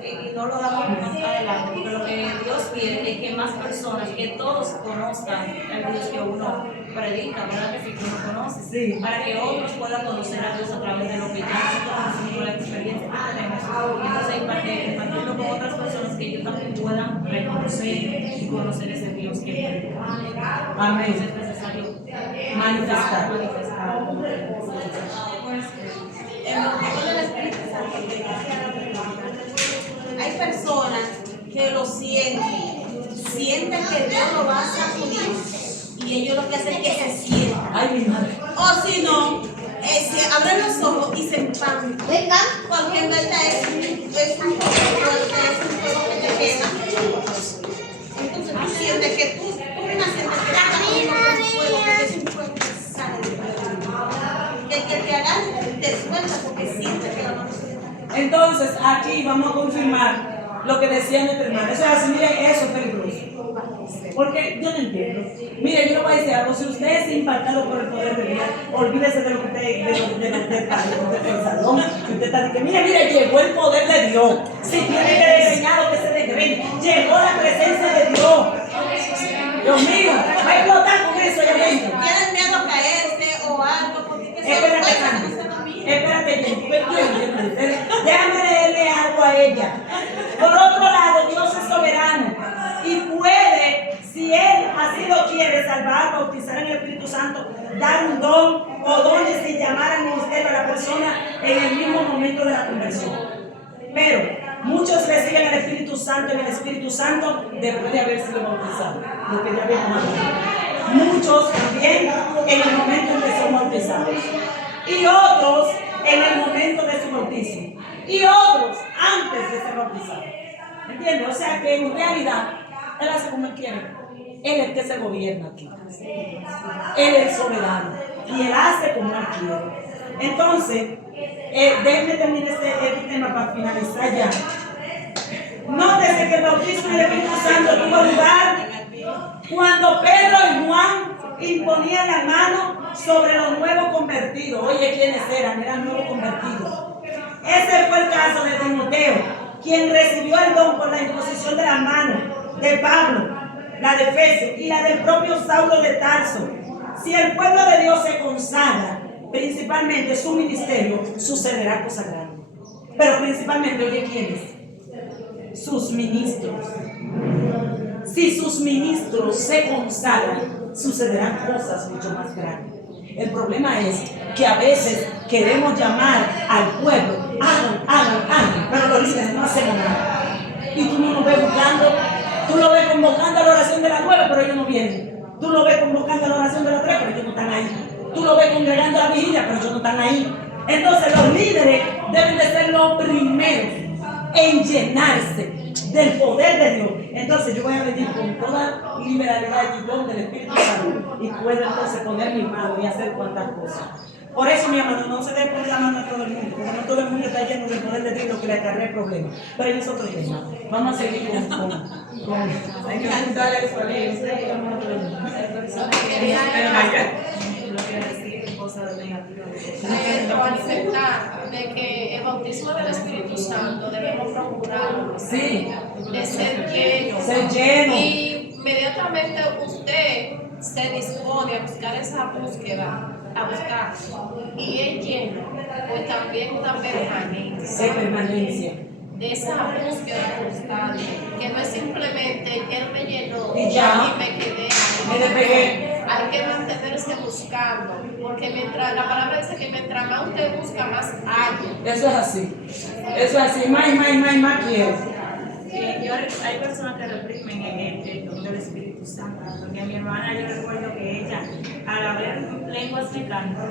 y no lo damos más adelante, porque lo que Dios quiere es que más personas, que todos conozcan al Dios que uno predica, ¿verdad? Que si tú no conoces, Sí. para que otros puedan conocer a Dios a través de lo que ya nosotros conocemos, con la experiencia que tenemos, y entonces impartirlo con otras personas que ellos también puedan reconocer y conocer ese Dios que predicamos. Amén. Entonces es necesario Manifestar. Pues, en lo que con el Espíritu Santo, hay personas que lo sienten que Dios lo va a sacudir y ellos lo que hacen es que se sientan. Ay, mi madre. O si no, se abren los ojos y se empantan. Porque en verdad es un poco fuerte, es un poco que te quema. Entonces tú sientes que tú misma sientes que estás comiendo con fuego, porque es un fuego que sale de ti. Que el que te agarre te suelta porque siente que la mano se te. Entonces, aquí vamos a confirmar lo que decía nuestra hermana. Eso es así, mire, eso es peligroso. Porque yo no entiendo. Mire, yo le voy a decir algo. Si usted es impactado por el poder de Dios, olvídese de lo que usted está pensando. Si usted está diciendo, mire, llegó el poder de Dios. Si tiene que desgreñado, que se desgreñe. Llegó la presencia de Dios. Dios mío, va a explotar con eso ya mismo. Tienen miedo a caerse o algo, porque que se Espérate, fuerza, Candy. no se domina. Espérate, déjame leerle algo a ella. Por otro lado, Dios es soberano y puede, si Él así lo quiere, salvar, bautizar en el Espíritu Santo, dar un don o dones y llamar al ministerio a la persona en el mismo momento de la conversión. Pero muchos reciben el Espíritu Santo en el Espíritu Santo después de haber sido bautizados, lo que ya habíamos hablado. Muchos también en el momento en que son bautizados. Y otros en el momento de su bautismo. Y otros antes de ser bautizados. ¿Entiendes? O sea que en realidad Él hace como Él quiere. Él es el que se gobierna aquí. Él es soberano. Y Él hace como Él quiere. Entonces, déjenme terminar este tema para finalizar ya. Nótese que el bautismo del Espíritu Santo tuvo lugar cuando Pedro y Juan imponían la mano sobre los nuevos convertidos. Oye, ¿quiénes eran? Eran nuevos convertidos. Ese fue el caso de Timoteo, quien recibió el don por la imposición de la mano de Pablo, la de Efesios y la del propio Saulo de Tarso. Si el pueblo de Dios se consagra, principalmente su ministerio, sucederá cosas grandes. Pero principalmente, oye, ¿quiénes? Sus ministros. Si sus ministros se consagran, sucederán cosas mucho más grandes. El problema es que a veces queremos llamar al pueblo, hagan, pero los líderes no hacemos nada. Y tú no lo ves buscando, tú lo ves convocando a la oración de las 9, pero ellos no vienen. Tú lo ves convocando a la oración de las 3, pero ellos no están ahí. Tú lo ves congregando a la vigilia, pero ellos no están ahí. Entonces los líderes deben de ser los primeros en llenarse del poder de Dios. Entonces yo voy a venir con toda liberalidad y don del Espíritu Santo y puedo entonces poner mi mano y hacer cuantas cosas. Por eso, mi hermano, no se debe poner la mano a todo el mundo, porque no todo el mundo está lleno del poder de Dios, lo que le acarrea problemas. Pero es otro tema. Vamos a seguir con Hay que apuntarle al colegio. Pero aceptar de que el bautismo del Espíritu Santo debemos procurar sí, de ser lleno. ser lleno. Y inmediatamente usted se dispone a buscar esa búsqueda, a buscar, y es lleno, pues también una permanencia. Es permanencia. De esa búsqueda constante, que no es simplemente Él me llenó Y ya, y me quedé. me despegué. Hay que mantenerse buscando, porque mientras la palabra dice que mientras más usted busca, más hay. Eso es así. Eso es así. Más quiero. Hay personas que reprimen el don del Espíritu Santo, porque a mi hermana yo recuerdo que ella, al haber lenguas mecánicas,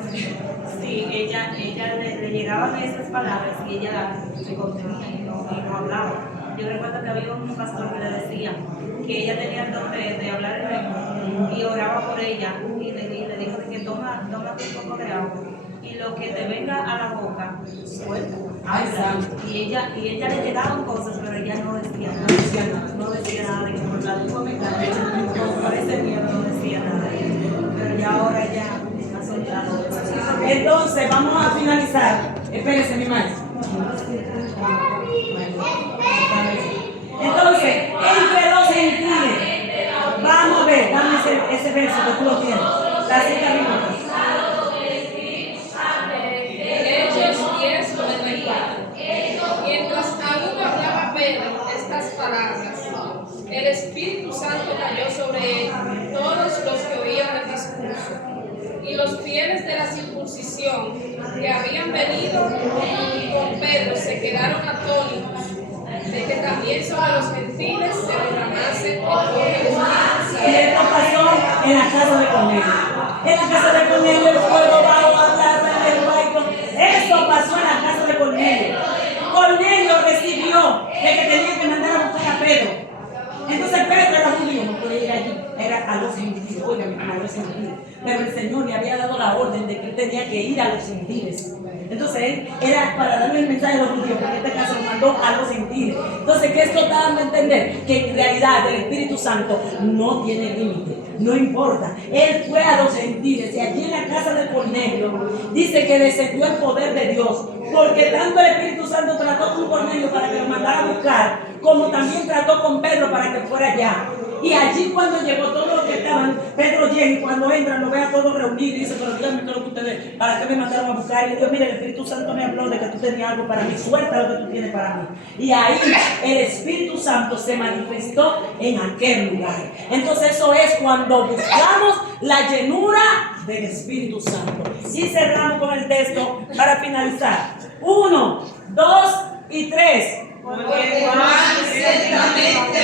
sí, ella le llegaban esas palabras y ella se contenía y no hablaba. Yo recuerdo que había un pastor que le decía que ella tenía el don de hablar en lengua y oraba por ella y le dijo que toma un poco de agua y lo que te venga a la boca, suelta. Ay, santo. Y ella le llegaban cosas, pero ella no decía nada. No decía nada de que por la lengua mecánica, por ese miedo no decía nada. Pero ya ahora ya ha soltado eso. Entonces, vamos a finalizar. Espérense, mi maestro. Entonces, entre los gentiles, vamos a ver, dame ese verso que tú lo tienes. La cita misma. Hechos 10:94. Mientras aún hablaba Pedro estas palabras, el Espíritu Santo cayó sobre él, todos los que oían el discurso. Y los fieles de la circuncisión que habían venido con Pedro se quedaron atónitos de que también sobre los gentiles se derramase el don del Espíritu Y esto pasó en la casa de Cornelio. En la casa de Cornelio el fuego va a hablar de lengua y con... Esto pasó en la casa de Cornelio. Cornelio recibió de que tenía que mandar a buscar a Pedro. Entonces Pedro era judío, no podía ir allí, era a los gentiles, oiga, a los gentiles. Pero el Señor le había dado la orden de que él tenía que ir a los gentiles. Entonces él era para darle el mensaje a los judíos, pero en este caso lo mandó a los gentiles. Entonces, ¿qué esto está dando a entender? Que en realidad el Espíritu Santo no tiene límite, no importa. Él fue a los gentiles y allí en la casa de Cornelio dice que descendió el poder de Dios, porque tanto el Espíritu Santo trató con Cornelio para que lo mandara a buscar, como también trató con Pedro para que fuera allá. Y allí cuando llegó todos los que estaban, Pedro llega y cuando entra lo ve a todos reunidos y dice, pero díganme qué es lo que ustedes, ¿para qué me mandaron a buscar? Y le digo, mira, el Espíritu Santo me habló de que tú tenías algo para mí, suelta lo que tú tienes para mí. Y ahí el Espíritu Santo se manifestó en aquel lugar. Entonces eso es cuando buscamos la llenura del Espíritu Santo. Y cerramos con el texto para finalizar. 1, 2 y 3. Porque Juan ciertamente